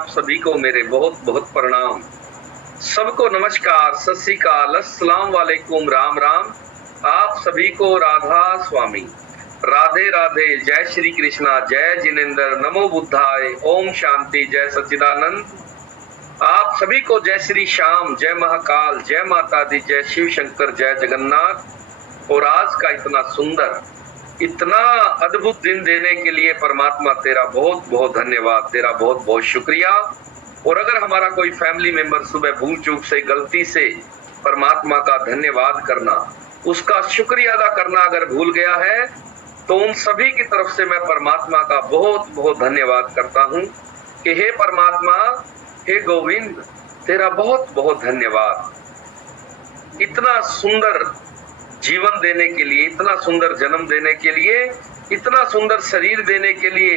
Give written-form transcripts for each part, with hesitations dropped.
आप सभी को मेरे बहुत बहुत प्रणाम। सबको नमस्कार, सत श्री अकाल, अस्सलाम वालेकुम, राम राम। आप सभी को राधा स्वामी, राधे राधे, जय श्री कृष्णा, जय जिनेन्द्र, नमो बुद्धाय, ओम शांति, जय सच्चिदानंद। आप सभी को जय श्री श्याम, जय महाकाल, जय माता दी, जय शिव शंकर, जय जगन्नाथ। और आज का इतना सुंदर, इतना अद्भुत दिन देने के लिए परमात्मा तेरा बहुत बहुत धन्यवाद, तेरा बहुत बहुत शुक्रिया। और अगर हमारा कोई फैमिली मेंबर सुबह भूल चूक से, गलती से परमात्मा का धन्यवाद करना, उसका शुक्रिया अदा करना अगर भूल गया है, तो उन सभी की तरफ से मैं परमात्मा का बहुत बहुत धन्यवाद करता हूँ कि हे परमात्मा, हे गोविंद, तेरा बहुत बहुत धन्यवाद। इतना सुंदर जीवन देने के लिए, इतना सुंदर जन्म देने के लिए, इतना सुंदर शरीर देने के लिए,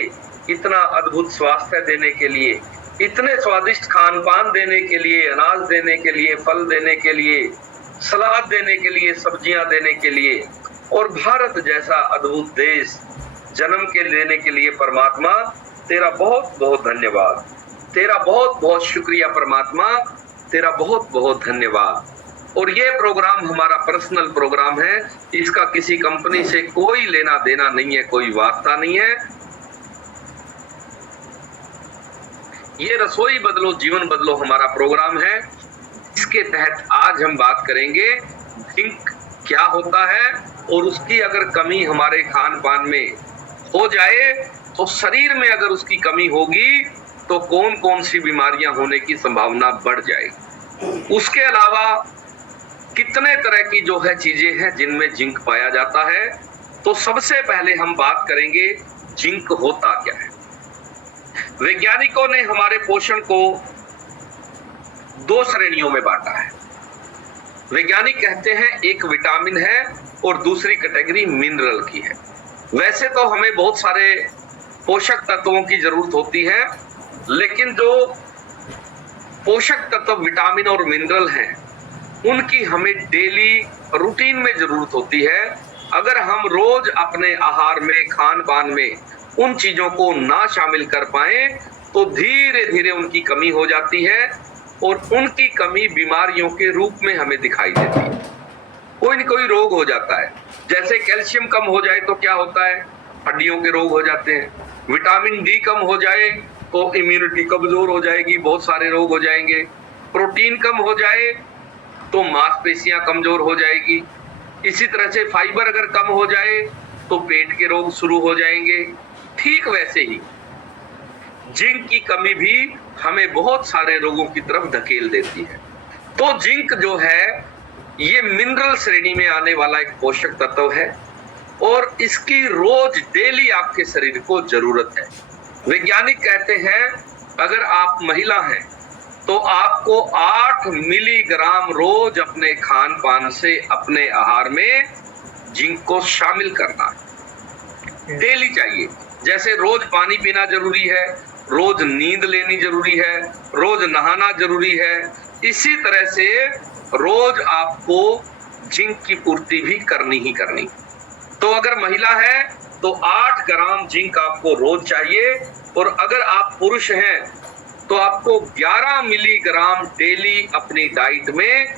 इतना अद्भुत स्वास्थ्य देने के लिए, इतने स्वादिष्ट खान पान देने के लिए, अनाज देने के लिए, फल देने के लिए, सलाद देने के लिए, सब्जियां देने के लिए, और भारत जैसा अद्भुत देश जन्म के लेने के लिए परमात्मा तेरा बहुत बहुत धन्यवाद, तेरा बहुत बहुत शुक्रिया परमात्मा, तेरा बहुत बहुत धन्यवाद। और ये प्रोग्राम हमारा पर्सनल प्रोग्राम है, इसका किसी कंपनी से कोई लेना देना नहीं है, कोई वास्ता नहीं है। ये रसोई बदलो जीवन बदलो हमारा प्रोग्राम है। इसके तहत आज हम बात करेंगे जिंक क्या होता है, और उसकी अगर कमी हमारे खान पान में हो जाए तो शरीर में अगर उसकी कमी होगी तो कौन कौन सी बीमारियां होने की संभावना बढ़ जाएगी। उसके अलावा कितने तरह की जो है चीजें हैं जिनमें जिंक पाया जाता है। तो सबसे पहले हम बात करेंगे जिंक होता क्या है। वैज्ञानिकों ने हमारे पोषण को दो श्रेणियों में बांटा है। वैज्ञानिक कहते हैं एक विटामिन है और दूसरी कैटेगरी मिनरल की है। वैसे तो हमें बहुत सारे पोषक तत्वों की जरूरत होती है, लेकिन जो पोषक तत्व विटामिन और मिनरल हैं उनकी हमें डेली रूटीन में जरूरत होती है। अगर हम रोज अपने आहार में, खान पान में उन चीजों को ना शामिल कर पाए तो धीरे धीरे उनकी कमी हो जाती है, और उनकी कमी बीमारियों के रूप में हमें दिखाई देती है। कोई न कोई रोग हो जाता है। जैसे कैल्शियम कम हो जाए तो क्या होता है, हड्डियों के रोग हो जाते हैं। विटामिन डी कम हो जाए तो इम्यूनिटी कमजोर हो जाएगी, बहुत सारे रोग हो जाएंगे। प्रोटीन कम हो जाए तो मांसपेशियां कमजोर हो जाएगी। इसी तरह से फाइबर अगर कम हो जाए तो पेट के रोग शुरू हो जाएंगे। ठीक वैसे ही जिंक की कमी भी हमें बहुत सारे रोगों की तरफ धकेल देती है। तो जिंक जो है ये मिनरल श्रेणी में आने वाला एक पोषक तत्व है, और इसकी रोज डेली आपके शरीर को जरूरत है। वैज्ञानिक कहते हैं अगर आप महिला हैं तो आपको 8 मिलीग्राम रोज अपने खान पान से, अपने आहार में जिंक को शामिल करना डेली चाहिए। जैसे रोज पानी पीना जरूरी है, रोज नींद लेनी जरूरी है, रोज नहाना जरूरी है, इसी तरह से रोज आपको जिंक की पूर्ति भी करनी ही करनी। तो अगर महिला है तो 8 ग्राम जिंक आपको रोज चाहिए, और अगर आप पुरुष हैं तो आपको 11 मिलीग्राम डेली अपनी डाइट में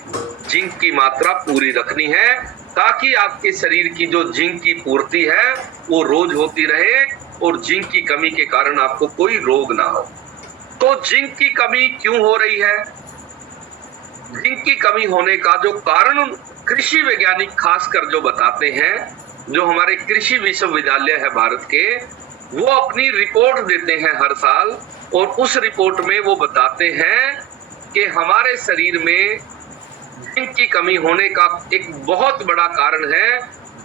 जिंक की मात्रा पूरी रखनी है, ताकि आपके शरीर की जो जिंक की पूर्ति है वो रोज होती रहे, और जिंक की कमी के कारण आपको कोई रोग ना हो। तो जिंक की कमी क्यों हो रही है? जिंक की कमी होने का जो कारण कृषि वैज्ञानिक खासकर जो बताते हैं, जो हमारे कृषि विश्वविद्यालय है भारत के, वो अपनी रिपोर्ट देते हैं हर साल, और उस रिपोर्ट में वो बताते हैं कि हमारे शरीर में जिंक की कमी होने का एक बहुत बड़ा कारण है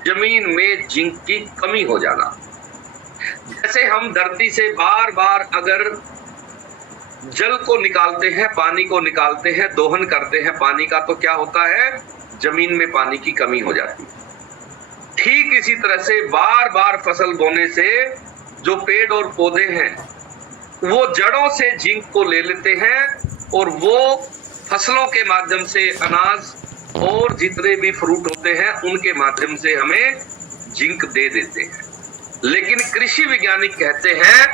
जमीन में जिंक की कमी हो जाना। जैसे हम धरती से बार बार अगर जल को निकालते हैं, पानी को निकालते हैं, दोहन करते हैं पानी का, तो क्या होता है, जमीन में पानी की कमी हो जाती है। ठीक इसी तरह से बार बार फसल बोने से जो पेड़ और पौधे हैं वो जड़ों से जिंक को ले लेते हैं, और वो फसलों के माध्यम से अनाज और जितने भी फ्रूट होते हैं उनके माध्यम से हमें जिंक दे देते हैं। लेकिन कृषि वैज्ञानिक कहते हैं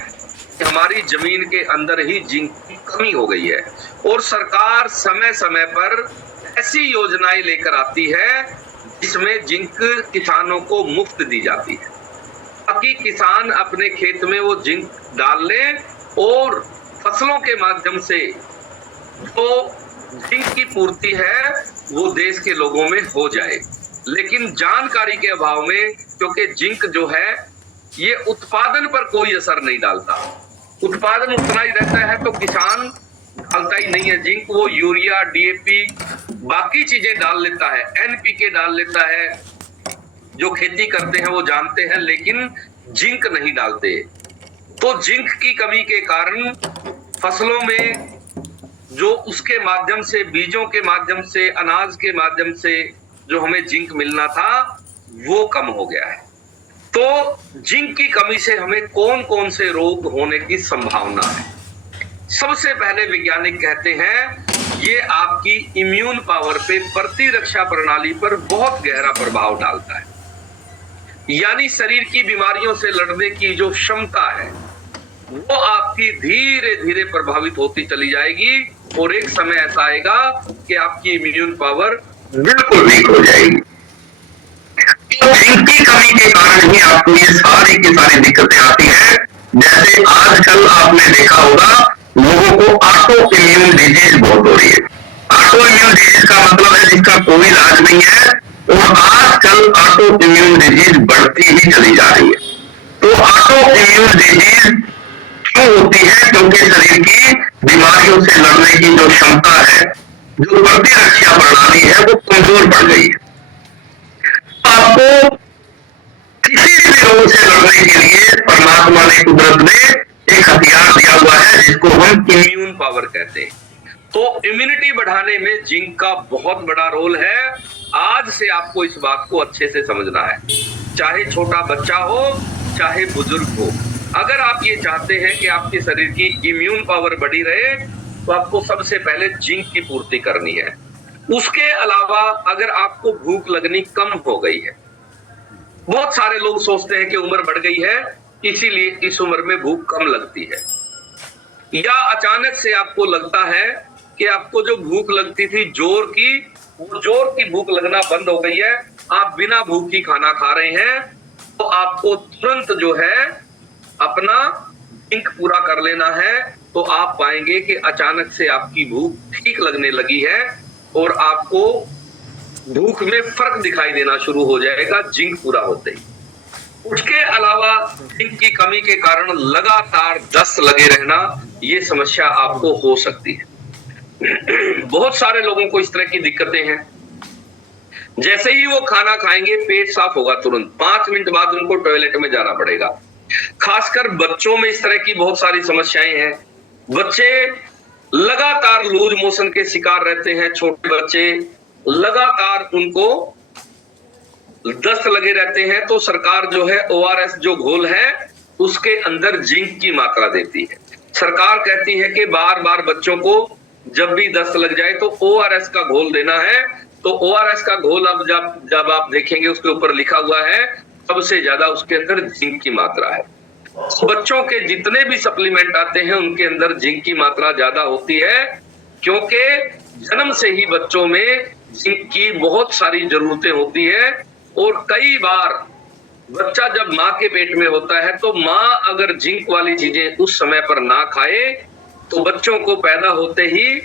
कि हमारी जमीन के अंदर ही जिंक की कमी हो गई है और सरकार समय समय पर ऐसी योजनाएं लेकर आती है जिसमें जिंक किसानों को मुफ्त दी जाती है ताकि किसान अपने खेत में वो जिंक डाल ले और फसलों के माध्यम से जो जिंक की पूर्ति है वो देश के लोगों में हो जाए। लेकिन जानकारी के अभाव में, क्योंकि जिंक जो है ये उत्पादन पर कोई असर नहीं डालता, उत्पादन उतना ही रहता है तो किसान डालता ही नहीं है जिंक, वो यूरिया, डीएपी, बाकी चीजें डाल लेता है, एनपीके डाल लेता है, जो खेती करते हैं वो जानते हैं, लेकिन जिंक नहीं डालते। तो जिंक की कमी के कारण फसलों में जो उसके माध्यम से, बीजों के माध्यम से, अनाज के माध्यम से जो हमें जिंक मिलना था वो कम हो गया है। तो जिंक की कमी से हमें कौन कौन से रोग होने की संभावना है? सबसे पहले वैज्ञानिक कहते हैं ये आपकी इम्यून पावर पे, प्रतिरक्षा प्रणाली पर बहुत गहरा प्रभाव डालता है। यानी शरीर की बीमारियों से लड़ने की जो क्षमता है वो आपकी धीरे धीरे प्रभावित होती चली जाएगी और एक समय ऐसा आएगा कि आपकी इम्यून पावर बिल्कुल वीक हो जाएगी। तो जिंक की कमी के कारण ही आपको ये सारी की सारी दिक्कतें आती हैं। जैसे आजकल आपने देखा होगा लोगों को ऑटो इम्यून डिजीज बहुत हो रही है। ऑटो इम्यून डिजीज का मतलब है जिसका कोई इलाज नहीं है और आजकल ऑटो इम्यून डिजीज बढ़ती ही चली जा रही है। तो ऑटो इम्यून डिजीज क्यों होती है? क्योंकि शरीर की बीमारियों से लड़ने की जो क्षमता है, जो प्रतिरक्षा प्रणाली है वो कमजोर पड़ गई है। आपको किसी भी रोग से लड़ने के लिए परमात्मा ने, कुदरत ने एक हथियार दिया हुआ है जिसको हम इम्यून पावर कहते हैं। तो इम्यूनिटी बढ़ाने में जिंक का बहुत बड़ा रोल है। आज से आपको इस बात को अच्छे से समझना है, चाहे छोटा बच्चा हो चाहे बुजुर्ग हो। अगर आप ये चाहते हैं कि आपके शरीर की इम्यून पावर बढ़ी रहे तो आपको सबसे पहले जिंक की पूर्ति करनी है। उसके अलावा अगर आपको भूख लगनी कम हो गई है, बहुत सारे लोग सोचते हैं कि उम्र बढ़ गई है इसीलिए इस उम्र में भूख कम लगती है, या अचानक से आपको लगता है कि आपको जो भूख लगती थी जोर की, वो जोर की भूख लगना बंद हो गई है, आप बिना भूख की खाना खा रहे हैं, तो आपको तुरंत जो है अपना जिंक पूरा कर लेना है। तो आप पाएंगे कि अचानक से आपकी भूख ठीक लगने लगी है और आपको भूख में फर्क दिखाई देना शुरू हो जाएगा जिंक पूरा होते ही। उसके अलावा जिंक की कमी के कारण लगातार दस्त लगे रहना, ये समस्या आपको हो सकती है। बहुत सारे लोगों को इस तरह की दिक्कतें हैं। जैसे ही वो खाना खाएंगे पेट साफ होगा, तुरंत 5 मिनट बाद उनको टॉयलेट में जाना पड़ेगा। खासकर बच्चों में इस तरह की बहुत सारी समस्याएं हैं। बच्चे लगातार लूज मोशन के शिकार रहते हैं। छोटे बच्चे लगातार उनको दस्त लगे रहते हैं। तो सरकार जो है ORS जो घोल है उसके अंदर जिंक की मात्रा देती है। सरकार कहती है कि बार बार बच्चों को जब भी दस्त लग जाए तो ORS का घोल देना है। तो ORS का घोल अब जब आप देखेंगे उसके ऊपर लिखा हुआ है सबसे ज्यादा उसके अंदर जिंक की मात्रा है। बच्चों के जितने भी सप्लीमेंट आते हैं उनके अंदर जिंक की मात्रा ज्यादा होती है, क्योंकि जन्म से ही बच्चों में जिंक की बहुत सारी जरूरतें होती है। और कई बार बच्चा जब माँ के पेट में होता है तो माँ अगर जिंक वाली चीजें उस समय पर ना खाए तो बच्चों को पैदा होते ही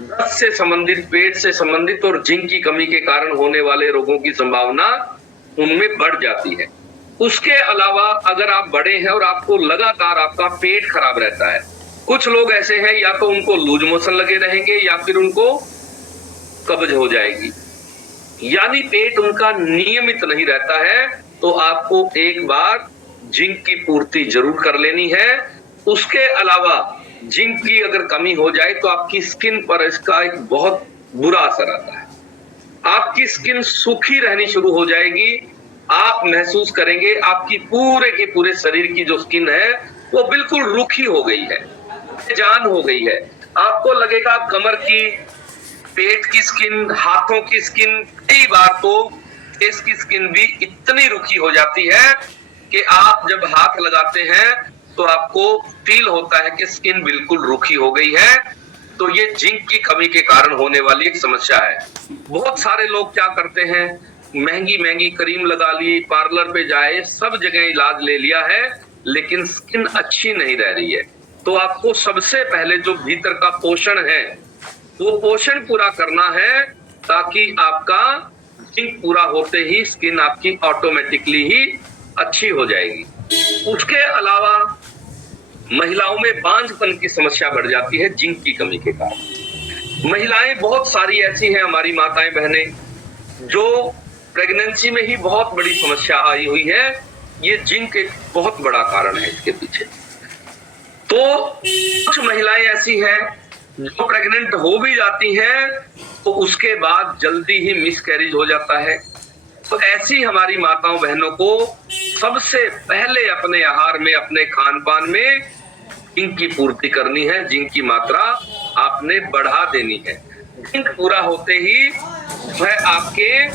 दस्त से संबंधित, पेट से संबंधित और जिंक की कमी के कारण होने वाले रोगों की संभावना उनमें बढ़ जाती है। उसके अलावा अगर आप बड़े हैं और आपको लगातार आपका पेट खराब रहता है, कुछ लोग ऐसे हैं या तो उनको लूज मोशन लगे रहेंगे या फिर उनको कब्ज हो जाएगी, यानी पेट उनका नियमित नहीं रहता है, तो आपको एक बार जिंक की पूर्ति जरूर कर लेनी है। उसके अलावा जिंक की अगर कमी हो जाए तो आपकी स्किन पर इसका एक बहुत बुरा असर आता है। आपकी स्किन सूखी रहनी शुरू हो जाएगी। आप महसूस करेंगे आपकी पूरे के पूरे शरीर की जो स्किन है वो बिल्कुल रूखी हो गई है, जान हो गई है। आपको लगेगा कमर की, पेट की स्किन, हाथों की स्किन, कई बार तो फेस की स्किन भी इतनी रूखी हो जाती है कि आप जब हाथ लगाते हैं तो आपको फील होता है कि स्किन बिल्कुल रूखी हो गई है, तो ये जिंक की कमी के कारण होने वाली एक समस्या है। बहुत सारे लोग क्या करते हैं, महंगी महंगी क्रीम लगा ली, पार्लर पे जाए, सब जगह इलाज ले लिया है, लेकिन स्किन अच्छी नहीं रह रही है। तो आपको सबसे पहले जो भीतर का पोषण है वो पोषण पूरा करना है, ताकि आपका जिंक पूरा होते ही स्किन आपकी ऑटोमेटिकली ही अच्छी हो जाएगी। उसके अलावा महिलाओं में बांझपन की समस्या बढ़ जाती है जिंक की कमी के कारण। महिलाएं बहुत सारी ऐसी हैं, हमारी माताएं बहनें, जो प्रेगनेंसी में ही बहुत बड़ी समस्या आई हुई है। ये जिंक एक बहुत बड़ा कारण है इसके पीछे। तो कुछ महिलाएं ऐसी हैं जो प्रेग्नेंट हो भी जाती हैं तो उसके बाद जल्दी ही मिसकैरेज हो जाता है। तो ऐसी हमारी माताओं बहनों को सबसे पहले अपने आहार में, अपने खान पान में जिंक की पूर्ति करनी है, जिंक की मात्रा आपने बढ़ा देनी है। जिंक पूरा होते ही वह आपके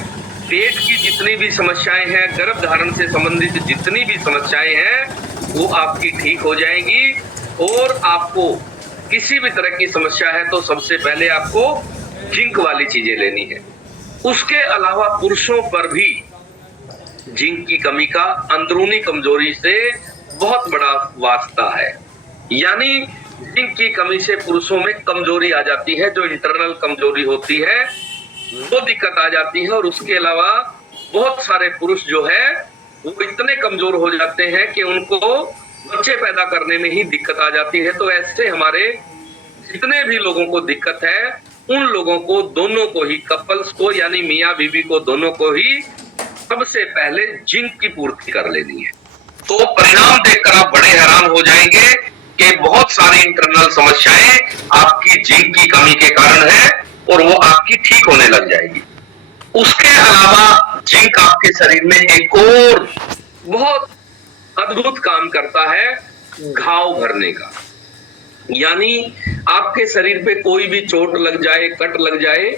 पेट की जितनी भी समस्याएं हैं, गर्भ धारण से संबंधित जितनी भी समस्याएं हैं, वो आपकी ठीक हो जाएंगी। और आपको किसी भी तरह की समस्या है तो सबसे पहले आपको जिंक वाली चीजें लेनी है। उसके अलावा पुरुषों पर भी जिंक की कमी का अंदरूनी कमजोरी से बहुत बड़ा वास्ता है। यानी जिंक की कमी से पुरुषों में कमजोरी आ जाती है, जो इंटरनल कमजोरी होती है वो दिक्कत आ जाती है। और उसके अलावा बहुत सारे पुरुष जो है वो इतने कमजोर हो जाते हैं कि उनको बच्चे पैदा करने में ही दिक्कत आ जाती है। तो ऐसे हमारे जितने भी लोगों को दिक्कत है, उन लोगों को, दोनों को ही, कपल्स को, यानी मियाँ बीवी को, दोनों को ही सबसे पहले जिंक की पूर्ति कर लेनी है। तो परिणाम देखकर आप बड़े हैरान हो जाएंगे कि बहुत सारी इंटरनल समस्याएं आपकी जिंक की कमी के कारण है और वो आपकी ठीक होने लग जाएगी। उसके अलावा जिंक आपके शरीर में एक और बहुत अद्भुत काम करता है, घाव भरने का। यानी आपके शरीर पे कोई भी चोट लग जाए, कट लग जाए,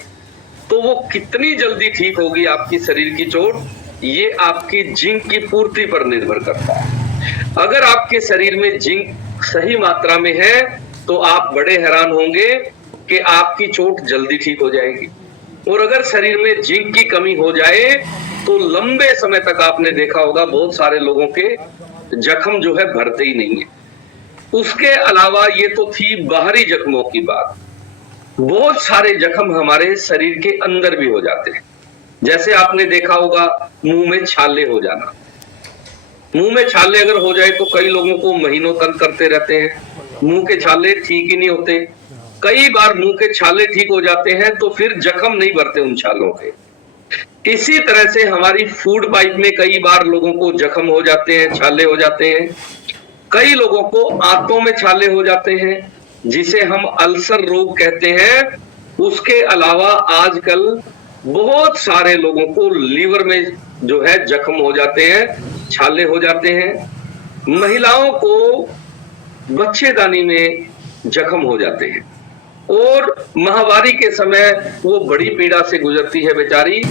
तो वो कितनी जल्दी ठीक होगी आपकी शरीर की चोट, ये आपकी जिंक की पूर्ति पर निर्भर करता है। अगर आपके शरीर में जिंक सही मात्रा में है तो आप बड़े हैरान होंगे कि आपकी चोट जल्दी ठीक हो जाएगी। और अगर शरीर में जिंक की कमी हो जाए तो लंबे समय तक आपने देखा होगा बहुत सारे लोगों के जख्म जो है भरते ही नहीं है। उसके अलावा ये तो थी बाहरी जख्मों की बात, बहुत सारे जख्म हमारे शरीर के अंदर भी हो जाते हैं। जैसे आपने देखा होगा मुंह में छाले हो जाना। मुंह में छाले अगर हो जाए तो कई लोगों को महीनों तक करते रहते हैं, मुंह के छाले ठीक ही नहीं होते। कई बार मुंह के छाले ठीक हो जाते हैं तो फिर जख्म नहीं भरते उन छालों के। इसी तरह से हमारी फूड पाइप में कई बार लोगों को जख्म हो जाते हैं, छाले हो जाते हैं। कई लोगों को आंतों में छाले हो जाते हैं, जिसे हम अल्सर रोग कहते हैं। उसके अलावा आजकल बहुत सारे लोगों को लीवर में जो है जख्म हो जाते हैं, छाले हो जाते हैं। महिलाओं को बच्चेदानी में जख्म हो जाते हैं और माहवारी के समय वो बड़ी पीड़ा से गुजरती है बेचारी,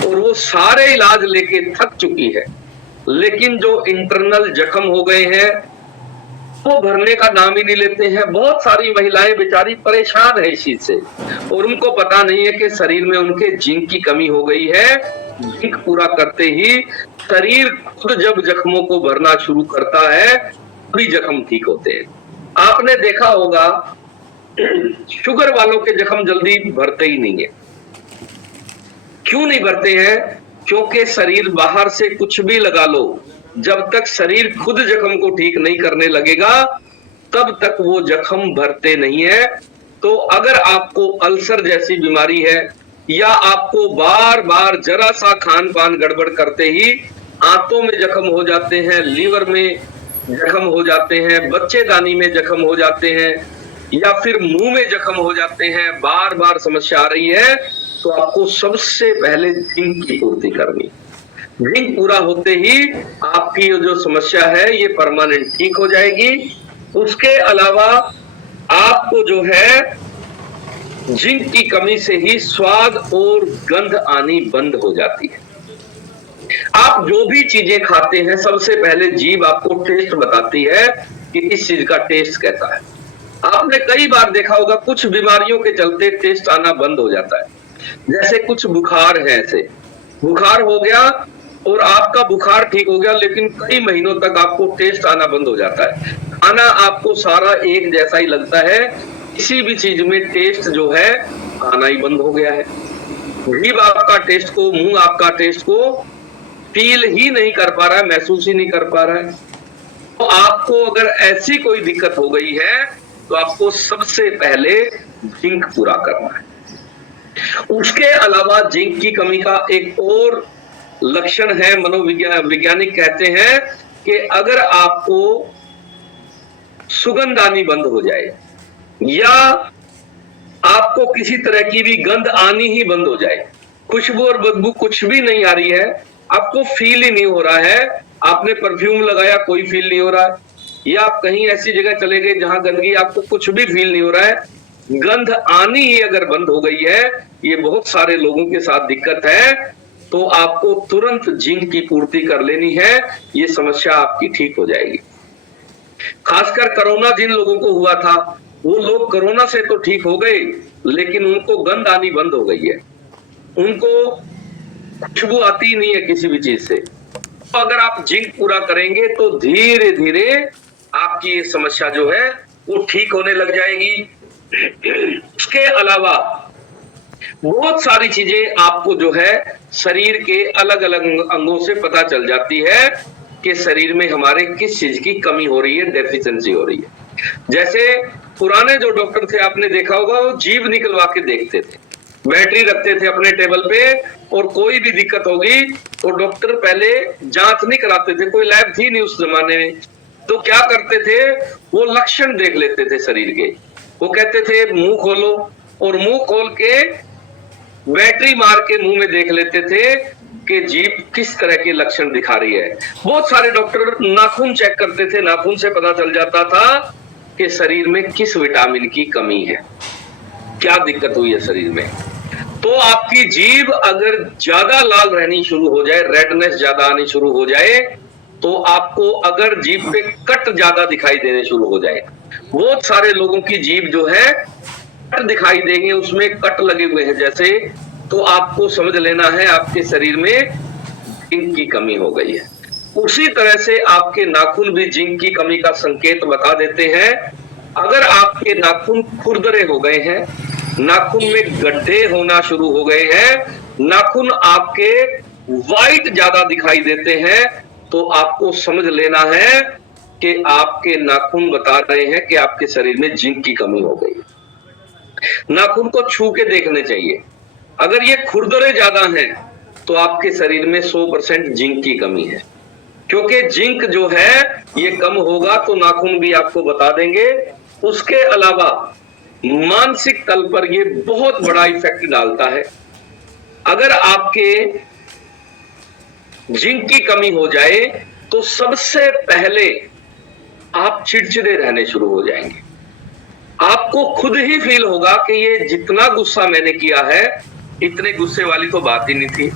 और वो सारे इलाज लेके थक चुकी है, लेकिन जो इंटरनल जख्म हो गए हैं वो भरने का नाम ही नहीं लेते हैं। बहुत सारी महिलाएं बेचारी परेशान है इस चीज से, और उनको पता नहीं है कि शरीर में उनके जिंक की कमी हो गई है। जिंक पूरा करते ही शरीर खुद जब जख्मों को भरना शुरू करता है तभी जख्म ठीक होते हैं। आपने देखा होगा शुगर वालों के जख्म जल्दी भरते ही नहीं है। क्यों नहीं भरते हैं? क्योंकि शरीर बाहर से कुछ भी लगा लो, जब तक शरीर खुद जख्म को ठीक नहीं करने लगेगा तब तक वो जख्म भरते नहीं है। तो अगर आपको अल्सर जैसी बीमारी है, या आपको बार बार जरा सा खान पान गड़बड़ करते ही आंतों में जख्म हो जाते हैं, लीवर में जख्म हो जाते हैं, बच्चेदानी में जख्म हो जाते हैं, या फिर मुंह में जख्म हो जाते हैं, बार बार समस्या आ रही है, तो आपको सबसे पहले जिंक की पूर्ति करनी। जिंक पूरा होते ही आपकी जो समस्या है ये परमानेंट ठीक हो जाएगी। उसके अलावा आपको जो है जिंक की कमी से ही स्वाद और गंध आनी बंद हो जाती है। आप जो भी चीजें खाते हैं सबसे पहले जीभ आपको टेस्ट बताती है कि इस चीज का टेस्ट कैसा है। आपने कई बार देखा होगा कुछ बीमारियों के चलते टेस्ट आना बंद हो जाता है, जैसे कुछ बुखार है, ऐसे बुखार हो गया और आपका बुखार ठीक हो गया, लेकिन कई महीनों तक आपको टेस्ट आना बंद हो जाता है। खाना आपको सारा एक जैसा ही लगता है, किसी भी चीज में टेस्ट जो है आना ही बंद हो गया है। जीभ आपका टेस्ट को, मुंह आपका टेस्ट को फील ही नहीं कर पा रहा है, महसूस ही नहीं कर पा रहा है। तो आपको अगर ऐसी कोई दिक्कत हो गई है तो आपको सबसे पहले जिंक पूरा करना है। उसके अलावा जिंक की कमी का एक और लक्षण है, वैज्ञानिक कहते हैं कि अगर आपको सुगंध आनी बंद हो जाए या आपको किसी तरह की भी गंध आनी ही बंद हो जाए, खुशबू और बदबू कुछ भी नहीं आ रही है, आपको फील ही नहीं हो रहा है, आपने परफ्यूम लगाया कोई फील नहीं हो रहा है, या आप कहीं ऐसी जगह चले गए जहां गंदगी, आपको कुछ भी फील नहीं हो रहा है, गंध आनी ही अगर बंद हो गई है, ये बहुत सारे लोगों के साथ दिक्कत है, तो आपको तुरंत जिंक की पूर्ति कर लेनी है, ये समस्या आपकी ठीक हो जाएगी। खासकर कोरोना जिन लोगों को हुआ था, वो लोग कोरोना से तो ठीक हो गए, लेकिन उनको गंध आनी बंद हो गई है, उनको खुशबू आती नहीं है किसी भी चीज से। तो अगर आप जिंक पूरा करेंगे तो धीरे धीरे आपकी ये समस्या जो है वो ठीक होने लग जाएगी। उसके अलावा बहुत सारी चीजें आपको जो है शरीर के अलग अलग अंगों से पता चल जाती है कि शरीर में हमारे किस चीज की कमी हो रही है, डेफिशिएंसी हो रही है। जैसे पुराने जो डॉक्टर थे, आपने देखा होगा, वो जीभ निकलवा के देखते थे, बैटरी रखते थे अपने टेबल पे, और कोई भी दिक्कत होगी तो डॉक्टर पहले जांच नहीं कराते थे, कोई लैब थी नहीं उस जमाने में, तो क्या करते थे, वो लक्षण देख लेते थे शरीर के। वो कहते थे मुंह खोलो, और मुंह खोल के बैटरी मार के मुंह में देख लेते थे कि जीभ किस तरह के लक्षण दिखा रही है। बहुत सारे डॉक्टर नाखून चेक करते थे, नाखून से पता चल जाता था कि शरीर में किस विटामिन की कमी है, क्या दिक्कत हुई है शरीर में। तो आपकी जीभ अगर ज्यादा लाल रहनी शुरू हो जाए, रेडनेस ज्यादा आनी शुरू हो जाए, तो आपको अगर जीभ पे कट ज्यादा दिखाई देने शुरू हो जाए, बहुत सारे लोगों की जीभ जो है कट दिखाई देंगे, उसमें कट लगे हुए हैं जैसे, तो आपको समझ लेना है आपके शरीर में जिंक की कमी हो गई है। उसी तरह से आपके नाखून भी जिंक की कमी का संकेत बता देते हैं। अगर आपके नाखून खुरदरे हो गए हैं, नाखून में गड्ढे होना शुरू हो गए हैं, नाखून आपके वाइट ज्यादा दिखाई देते हैं, तो आपको समझ लेना है कि आपके नाखून बता रहे हैं कि आपके शरीर में जिंक की कमी हो गई है। नाखून को छू के देखने चाहिए, अगर ये खुरदरे ज्यादा हैं तो आपके शरीर में 100% जिंक की कमी है, क्योंकि जिंक जो है ये कम होगा तो नाखून भी आपको बता देंगे। उसके अलावा मानसिक तल पर ये बहुत बड़ा इफेक्ट डालता है। अगर आपके जिंक की कमी हो जाए तो सबसे पहले आप चिड़चिड़े रहने शुरू हो जाएंगे। आपको खुद ही फील होगा कि ये जितना गुस्सा मैंने किया है, इतने गुस्से वाली तो बात ही नहीं थी,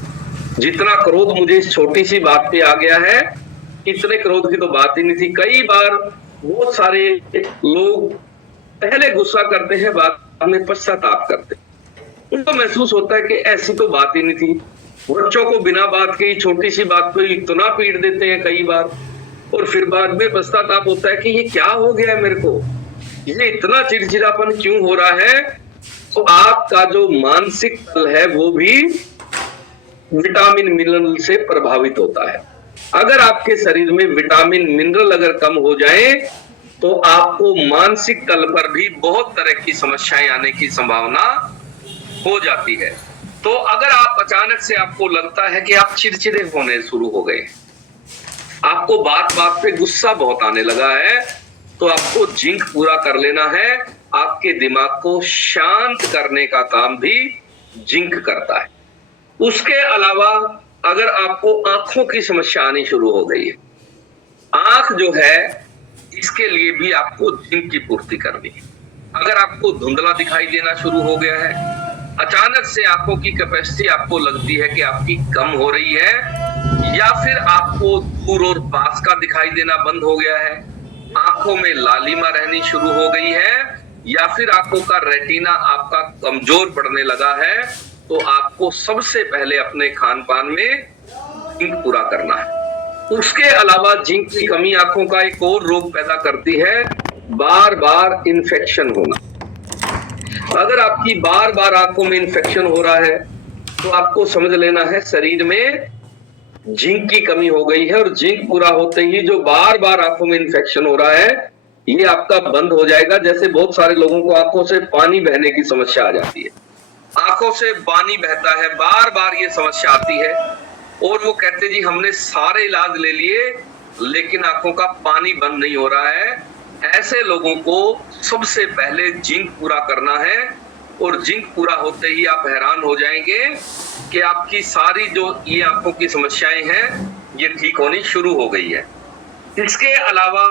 जितना क्रोध मुझे इस छोटी सी बात पे आ गया है, इतने क्रोध की तो बात ही नहीं थी। कई बार बहुत सारे लोग पहले गुस्सा करते हैं, बाद में पश्चाताप करते हैं, उनको महसूस होता है कि ऐसी तो बात ही नहीं थी। बच्चों को बिना बात के छोटी सी बात पे इतना पीट देते हैं कई बार, और फिर बाद में पश्चाताप होता है कि ये क्या हो गया है मेरे को, ये इतना चिड़चिड़ापन क्यों हो रहा है। तो आपका जो मानसिक तल है वो भी विटामिन मिनरल से प्रभावित होता है। अगर आपके शरीर में विटामिन मिनरल अगर कम हो जाए तो आपको मानसिक तल पर भी बहुत तरह की समस्याएं आने की संभावना हो जाती है। तो अगर आप अचानक से आपको लगता है कि आप चिड़चिड़े होने शुरू हो गए, आपको बात बात पे गुस्सा बहुत आने लगा है, तो आपको जिंक पूरा कर लेना है। आपके दिमाग को शांत करने का काम भी जिंक करता है। उसके अलावा अगर आपको आंखों की समस्या आनी शुरू हो गई है, आंख जो है इसके लिए भी आपको जिंक की पूर्ति करनी है। अगर आपको धुंधला दिखाई देना शुरू हो गया है, अचानक से आंखों की कैपेसिटी आपको लगती है कि आपकी कम हो रही है, या फिर आपको दूर और पास का दिखाई देना बंद हो गया है, आंखों में लालिमा रहनी शुरू हो गई है या फिर आंखों का रेटिना आपका कमजोर पड़ने लगा है, तो आपको सबसे पहले अपने खान पान में जिंक पूरा करना है। उसके अलावा जिंक की कमी आंखों का एक और रोग पैदा करती है, बार बार इन्फेक्शन होना। अगर आपकी बार बार आंखों में इन्फेक्शन हो रहा है तो आपको समझ लेना है शरीर में जिंक की कमी हो गई है, और जिंक पूरा होते ही जो बार बार आंखों में इन्फेक्शन हो रहा है ये आपका बंद हो जाएगा। जैसे बहुत सारे लोगों को आंखों से पानी बहने की समस्या आ जाती है, आंखों से पानी बहता है, बार बार ये समस्या आती है और वो कहते जी हमने सारे इलाज ले लिए लेकिन आंखों का पानी बंद नहीं हो रहा है। ऐसे लोगों को सबसे पहले जिंक पूरा करना है, और जिंक पूरा होते ही आप हैरान हो जाएंगे कि आपकी सारी जो ये आंखों की समस्याएं हैं ये ठीक होनी शुरू हो गई है। इसके अलावा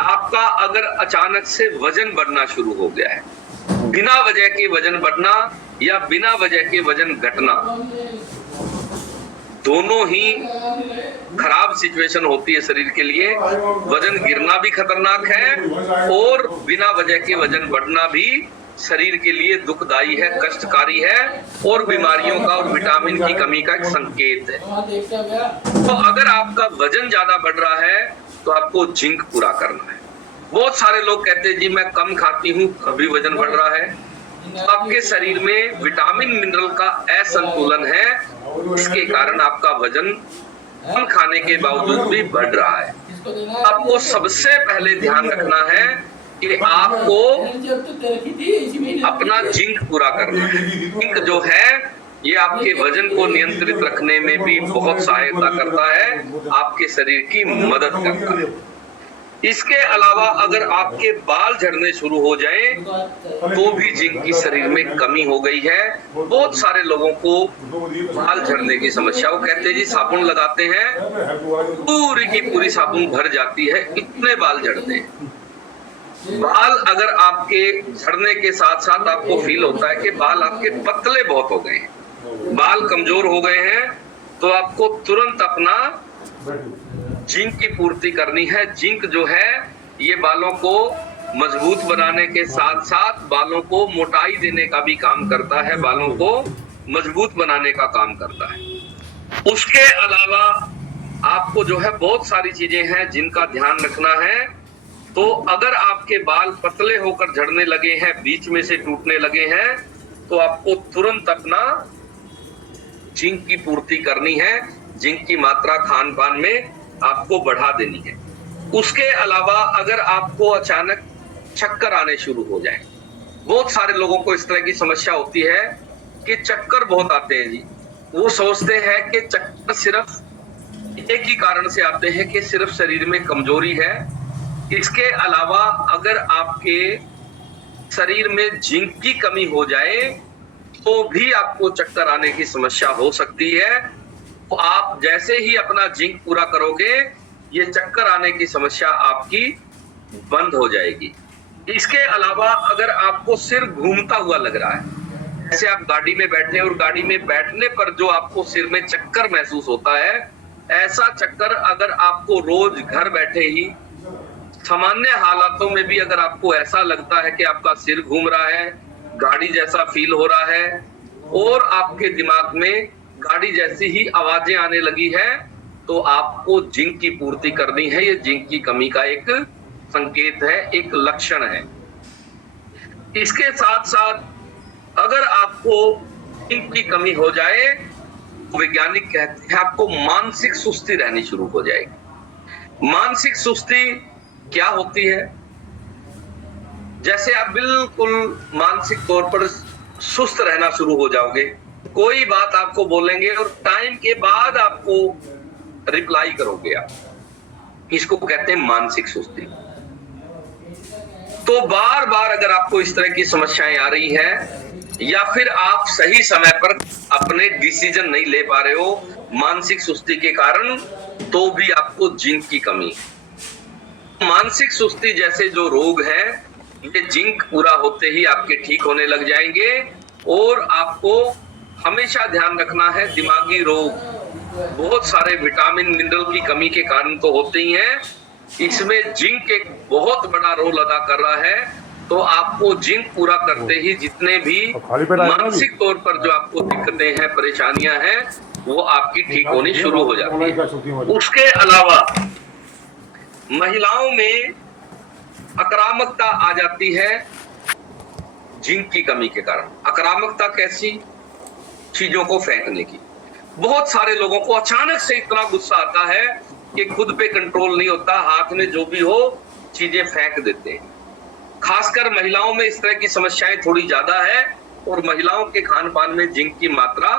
आपका अगर अचानक से वजन बढ़ना शुरू हो गया है, बिना वजह के वजन बढ़ना या बिना वजह के वजन घटना, दोनों ही खराब सिचुएशन होती है शरीर के लिए। वजन गिरना भी खतरनाक है और बिना वजह के वजन बढ़ना भी शरीर के लिए दुखदाई है, कष्टकारी है और बीमारियों का और विटामिन की कमी का एक संकेत है। तो अगर आपका वजन ज्यादा बढ़ रहा है तो आपको जिंक पूरा करना है। बहुत सारे लोग कहते हैं जी मैं कम खाती हूँ अभी वजन बढ़ रहा है। आपके शरीर में विटामिन मिनरल का असंतुलन है, इसके कारण आपका वजन कम खाने के बावजूद भी बढ़ रहा है। आपको सबसे पहले ध्यान रखना है कि आपको अपना जिंक पूरा करना है। जिंक जो है ये आपके वजन को नियंत्रित रखने में भी बहुत सहायता करता है, आपके शरीर की मदद करता है। इसके अलावा अगर आपके बाल झड़ने शुरू हो जाएं तो भी जिंक की शरीर में कमी हो गई है। बहुत सारे लोगों को बाल झड़ने की समस्या, वो कहते हैं जी साबुन लगाते हैं पूरी की पूरी साबुन भर जाती है, इतने बाल झड़ते हैं। बाल अगर आपके झड़ने के साथ साथ आपको फील होता है कि बाल आपके पतले बहुत हो गए हैं, बाल कमजोर हो गए हैं, तो आपको तुरंत अपना जिंक की पूर्ति करनी है। जिंक जो है ये बालों को मजबूत बनाने के साथ साथ बालों को मोटाई देने का भी काम करता है, बालों को मजबूत बनाने का काम करता है। उसके अलावा आपको जो है बहुत सारी चीजें हैं जिनका ध्यान रखना है। तो अगर आपके बाल पतले होकर झड़ने लगे हैं, बीच में से टूटने लगे हैं, तो आपको तुरंत अपना जिंक की पूर्ति करनी है। जिंक की मात्रा खान पान में आपको बढ़ा देनी है। उसके अलावा अगर आपको अचानक चक्कर आने शुरू हो जाए, बहुत सारे लोगों को इस तरह की समस्या होती है कि चक्कर बहुत आते हैं जी। वो सोचते हैं कि चक्कर सिर्फ एक ही कारण से आते हैं कि सिर्फ शरीर में कमजोरी है। इसके अलावा अगर आपके शरीर में जिंक की कमी हो जाए तो भी आपको चक्कर आने की समस्या हो सकती है। तो आप जैसे ही अपना जिंक पूरा करोगे ये चक्कर आने की समस्या आपकी बंद हो जाएगी। इसके अलावा अगर आपको सिर घूमता हुआ लग रहा है, जैसे आप गाड़ी में बैठे और गाड़ी में बैठने पर जो आपको सिर में चक्कर महसूस होता है, ऐसा चक्कर अगर आपको रोज घर बैठे ही सामान्य हालातों में भी अगर आपको ऐसा लगता है कि आपका सिर घूम रहा है, गाड़ी जैसा फील हो रहा है और आपके दिमाग में गाड़ी जैसी ही आवाजें आने लगी है, तो आपको जिंक की पूर्ति करनी है। ये जिंक की कमी का एक संकेत है, एक लक्षण है। इसके साथ साथ अगर आपको जिंक की कमी हो जाए तो वैज्ञानिक कहते हैं आपको मानसिक सुस्ती रहनी शुरू हो जाएगी। मानसिक सुस्ती क्या होती है? जैसे आप बिल्कुल मानसिक तौर पर सुस्त रहना शुरू हो जाओगे, कोई बात आपको बोलेंगे और टाइम के बाद आपको रिप्लाई करोगे आप, इसको कहते हैं मानसिक सुस्ती। तो बार बार अगर आपको इस तरह की समस्याएं आ रही है या फिर आप सही समय पर अपने डिसीजन नहीं ले पा रहे हो मानसिक सुस्ती के कारण, तो भी आपको जिंक की कमी है। मानसिक सुस्ती जैसे जो रोग हैं ये जिंक पूरा होते ही आपके ठीक होने लग जाएंगे। और आपको हमेशा ध्यान रखना है, दिमागी रोग बहुत सारे विटामिन मिनरल की कमी के कारण तो होते ही हैं, इसमें जिंक एक बहुत बड़ा रोल अदा कर रहा है। तो आपको जिंक पूरा करते ही जितने भी मानसिक तौर पर जो आपको दिक्कतें हैं, परेशानियां हैं, वो आपकी ठीक होनी शुरू हो जाती है। उसके अलावा महिलाओं में आक्रामकता आ जाती है जिंक की कमी के कारण। आक्रामकता कैसी? चीजों को फेंकने की। बहुत सारे लोगों को अचानक से इतना गुस्सा आता है कि खुद पे कंट्रोल नहीं होता, हाथ में जो भी हो चीजें फेंक देते हैं। खासकर महिलाओं में इस तरह की समस्याएं थोड़ी ज्यादा है और महिलाओं के खान पान में जिंक की मात्रा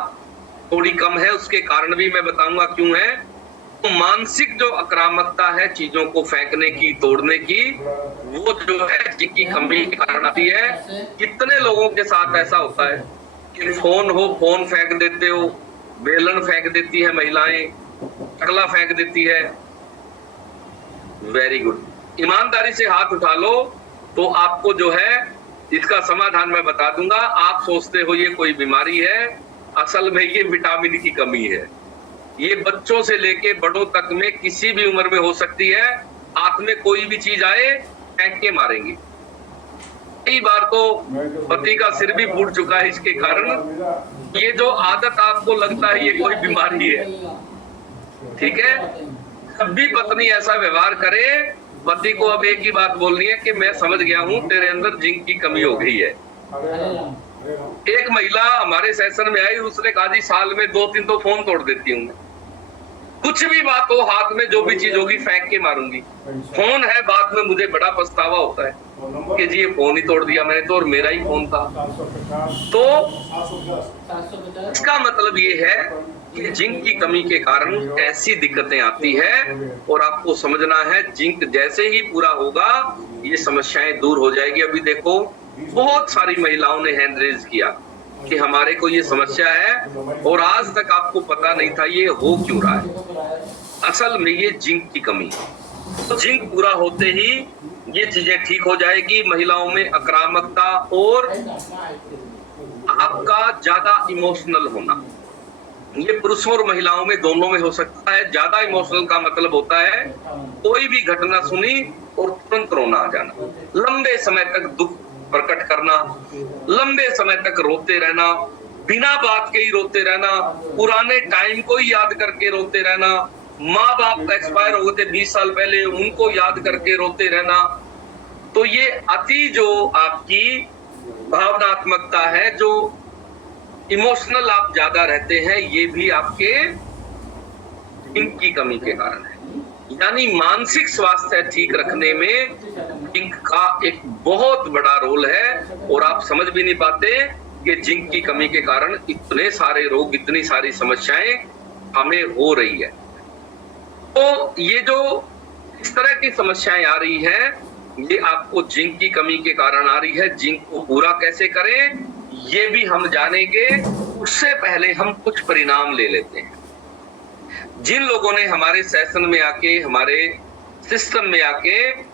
थोड़ी कम है। उसके कारण भी मैं बताऊंगा क्यों है। तो मानसिक जो आक्रामकता है चीजों को फेंकने की, तोड़ने की, वो जो है जिंक की कमी के कारण आती है। कितने लोगों के साथ ऐसा होता है कि फोन हो, फोन फेंक देते हो, बेलन फेंक देती है महिलाएं, चकला फेंक देती है। Very good. ईमानदारी से हाथ उठा लो तो आपको जो है इसका समाधान मैं बता दूंगा। आप सोचते हो ये कोई बीमारी है, असल में ये विटामिन की कमी है। ये बच्चों से लेके बड़ों तक में किसी भी उम्र में हो सकती है। हाथ में कोई भी चीज आए फेंक के मारेंगे। कई बार तो पति का सिर भी फूट चुका है इसके कारण। ये जो आदत आपको लगता है ये कोई बीमारी है, ठीक है। जब भी पत्नी ऐसा व्यवहार करे, पति को अब एक ही बात बोलनी है कि मैं समझ गया हूं तेरे अंदर जिंक की कमी हो गई है। एक महिला हमारे सेशन में आई, उसने कहा जी साल में 2-3 तो फोन तोड़ देती हूँ। कुछ भी बात हो, हाथ में जो भी चीज होगी फेंक के मारूंगी। फोन है, बाद में मुझे बड़ा पछतावा होता है कि जी ये फोन ही तोड़ दिया मैंने तो, और मेरा ही फोन था। तो इसका मतलब ये है कि जिंक की कमी के कारण ऐसी दिक्कतें आती है और आपको समझना है जिंक जैसे ही पूरा होगा ये समस्याएं दूर हो जाएगी। अभी देखो बहुत सारी महिलाओं ने हैंड रेज किया कि हमारे को ये समस्या है और आज तक आपको पता नहीं था ये हो क्यों रहा है। असल में ये जिंक की कमी है। तो जिंक पूरा होते ही ये चीजें ठीक हो जाएगी। महिलाओं में आक्रामकता और आपका ज्यादा इमोशनल होना, ये पुरुषों और महिलाओं में दोनों में हो सकता है। ज्यादा इमोशनल का मतलब होता है कोई भी घटना सुनी और तुरंत रोना आ जाना, लंबे समय तक दुख प्रकट करना, लंबे समय तक रोते रहना, बिना बात के ही रोते रहना, पुराने टाइम को ही याद करके रोते रहना, माँ बाप एक्सपायर हो गए थे 20 साल पहले उनको याद करके रोते रहना। तो ये अति जो आपकी भावनात्मकता है, जो इमोशनल आप ज्यादा रहते हैं, ये भी आपके जिंक की कमी के कारण है। यानी मानसिक स्वास्थ्य ठीक रखने में जिंक का एक बहुत बड़ा रोल है और आप समझ भी नहीं पाते कि जिंक की कमी के कारण इतने सारे रोग, इतनी सारी समस्याएं हमें हो रही है। तो ये जो इस तरह की समस्याएं आ रही है ये आपको जिंक की कमी के कारण आ रही है। जिंक को पूरा कैसे करें ये भी हम जानेंगे। उससे पहले हम कुछ परिणाम ले लेते हैं। जिन लोगों ने हमारे सेशन में आके, हमारे सिस्टम में आके